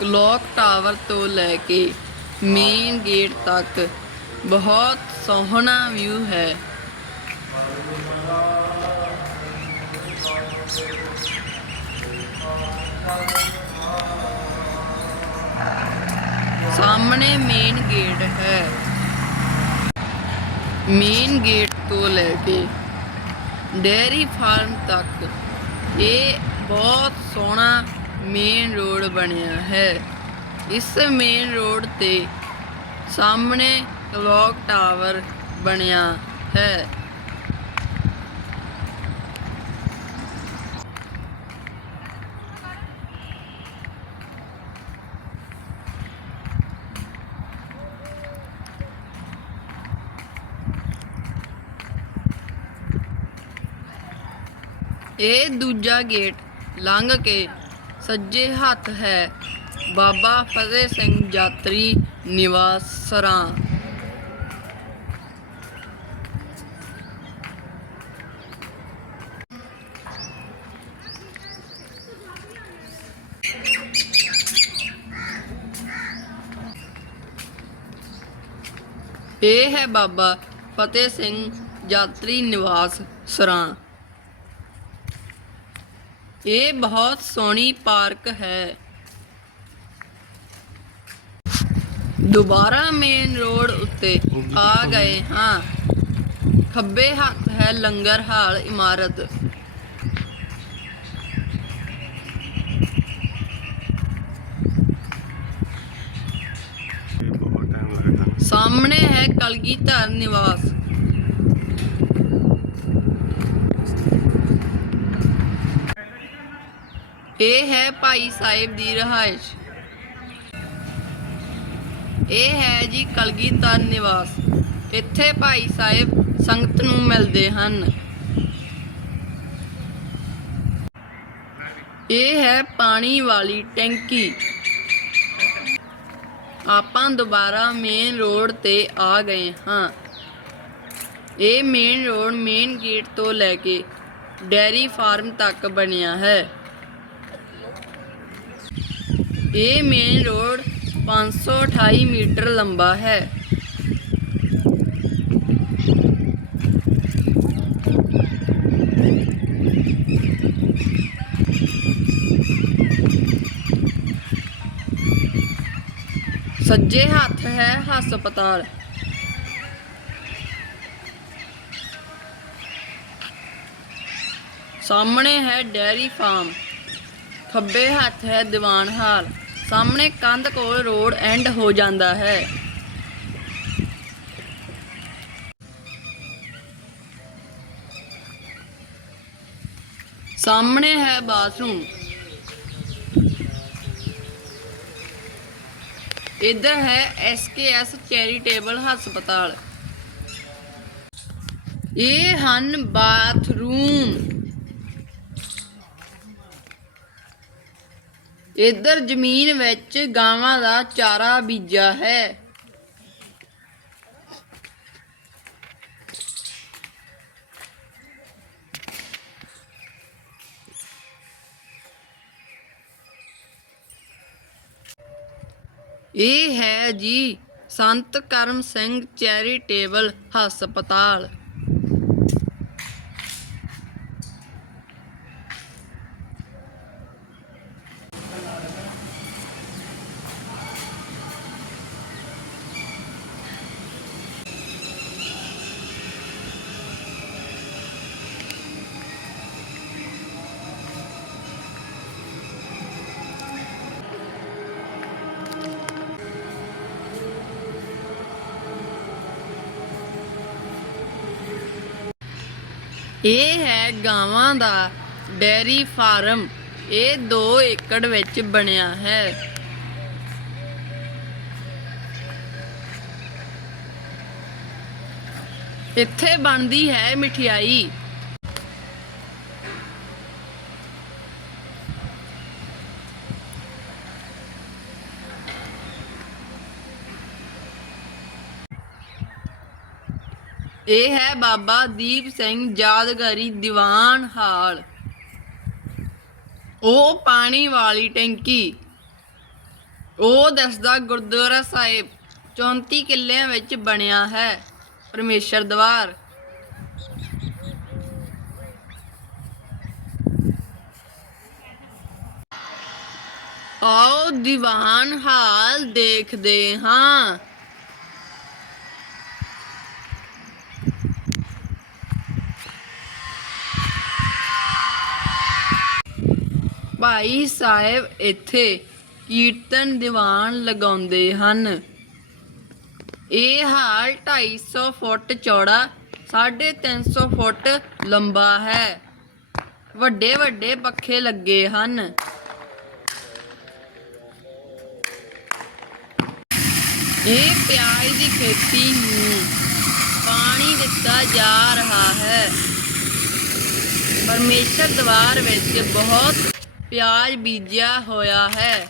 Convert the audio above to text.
Clock tower ਤੋਂ ਲੈ ਕੇ main gate ਤੱਕ ਬਹੁਤ ਸੋਹਣਾ ਵਿਊ ਹੈ। ਸਾਹਮਣੇ ਮੇਨ ਗੇਟ ਹੈ। ਮੇਨ ਗੇਟ ਤੋਂ ਲੈ ਕੇ ਡੇਅਰੀ ਫਾਰਮ ਤੱਕ ਇਹ ਬਹੁਤ ਸੋਹਣਾ ਮੇਨ ਰੋਡ ਬਣਿਆ ਹੈ। ਇਸ ਮੇਨ ਰੋਡ ਤੇ ਸਾਹਮਣੇ ਕਲੌਕ ਟਾਵਰ ਬਣਿਆ ਹੈ। ਇਹ ਦੂਜਾ ਗੇਟ ਲੰਘ ਕੇ ਸੱਜੇ ਹੱਥ ਹੈ। ਬਾਬਾ ਫਤਿਹ ਸਿੰਘ ਯਾਤਰੀ ਨਿਵਾਸ ਸਰਾਂ ਇਹ ਹੈ ਬਾਬਾ ਫਤਿਹ ਸਿੰਘ ਯਾਤਰੀ ਨਿਵਾਸ ਸਰਾਂ ਇਹ ਬਹੁਤ ਸੋਹਣੀ ਪਾਰਕ ਹੈ। ਦੁਬਾਰਾ ਮੇਨ ਰੋਡ ਉੱਤੇ ਆ ਗਏ ਹਾਂ। ਖੱਬੇ ਹੱਥ ਹੈ ਲੰਗਰ ਹਾਲ ਇਮਾਰਤ। ਸਾਹਮਣੇ ਹੈ ਕਲਗੀਧਰ ਨਿਵਾਸ। ਇਹ ਹੈ ਭਾਈ ਸਾਹਿਬ ਦੀ ਰਹਾਇਸ਼। ਇਹ ਹੈ ਜੀ ਕਲਗੀਧਰ ਨਿਵਾਸ। ਇੱਥੇ ਭਾਈ ਸਾਹਿਬ ਸੰਗਤ ਨੂੰ ਮਿਲਦੇ ਹਨ। ਇਹ ਹੈ ਪਾਣੀ ਵਾਲੀ ਟੈਂਕੀ। ਆਪਾਂ ਦੁਬਾਰਾ ਮੇਨ ਰੋਡ ਤੇ ਆ ਗਏ ਹਾਂ। ਇਹ ਮੇਨ ਰੋਡ ਮੇਨ ਗੇਟ ਤੋਂ ਲੈ ਕੇ ਡੈਰੀ ਫਾਰਮ ਤੱਕ ਬਣਿਆ ਹੈ। ਇਹ ਮੇਨ ਰੋਡ 528 ਮੀਟਰ ਲੰਬਾ ਹੈ। ਸੱਜੇ ਹੱਥ ਹੈ ਹਸਪਤਾਲ। ਸਾਹਮਣੇ ਹੈ ਡੈਰੀ ਫਾਰਮ। ਖੱਬੇ ਹੱਥ ਹੈ ਦੀਵਾਨ ਹਾਲ। ਸਾਹਮਣੇ ਕੰਧ ਕੋਲ ਰੋਡ ਐਂਡ ਹੋ ਜਾਂਦਾ ਹੈ। ਸਾਹਮਣੇ ਹੈ ਬਾਥਰੂਮ। ਇੱਧਰ ਹੈ ਐਸਕੇਐਸ ਚੈਰੀਟੇਬਲ ਹਸਪਤਾਲ। ਇਹ ਹਨ ਬਾਥਰੂਮ। ਇੱਧਰ ਜ਼ਮੀਨ ਵਿੱਚ ਗਾਵਾਂ ਦਾ ਚਾਰਾ ਬੀਜਾ ਹੈ। ਇਹ ਹੈ ਜੀ, ਸੰਤ ਕਰਮ ਸਿੰਘ ਚੈਰੀਟੇਬਲ ਹਸਪਤਾਲ। ਇਹ ਹੈ ਗਾਵਾਂ ਦਾ ਡੈਰੀ ਫਾਰਮ। ਇਹ 2 ਏਕੜ ਵਿੱਚ ਬਣਿਆ ਹੈ। ਇੱਥੇ ਬਣਦੀ ਹੈ ਮਠਿਆਈ। ਇਹ ਹੈ ਬਾਬਾ ਦੀਪ ਸਿੰਘ ਯਾਦਗਾਰੀ ਦੀਵਾਨ ਹਾਲ। ਉਹ ਪਾਣੀ ਵਾਲੀ ਟੈਂਕੀ। ਉਹ ਦੱਸਦਾ ਗੁਰਦੁਆਰਾ ਸਾਹਿਬ 34 ਕਿੱਲਿਆਂ ਵਿੱਚ ਬਣਿਆ ਹੈ ਪਰਮੇਸ਼ਰ ਦਵਾਰ। ਆਓ ਦੀਵਾਨ ਹਾਲ ਦੇਖਦੇ ਹਾਂ। ਭਾਈ ਸਾਹਿਬ ਇੱਥੇ ਕੀਰਤਨ ਦੀਵਾਨ ਲਗਾਉਂਦੇ ਹਨ। ਇਹ ਹਾਲ 250 ਫੁੱਟ ਚੌੜਾ 350 ਫੁੱਟ ਲੰਬਾ ਹੈ। ਵੱਡੇ ਵੱਡੇ ਪੱਖੇ ਲੱਗੇ ਹਨ। ਇਹ ਪਿਆਜ਼ ਦੀ ਖੇਤੀ ਨੂੰ ਪਾਣੀ ਦਿੱਤਾ ਜਾ ਰਿਹਾ ਹੈ। ਪਰਮੇਸ਼ਰ ਦਵਾਰ ਵਿੱਚ ਬਹੁਤ ਪਿਆਜ਼ ਬੀਜਿਆ ਹੋਇਆ ਹੈ।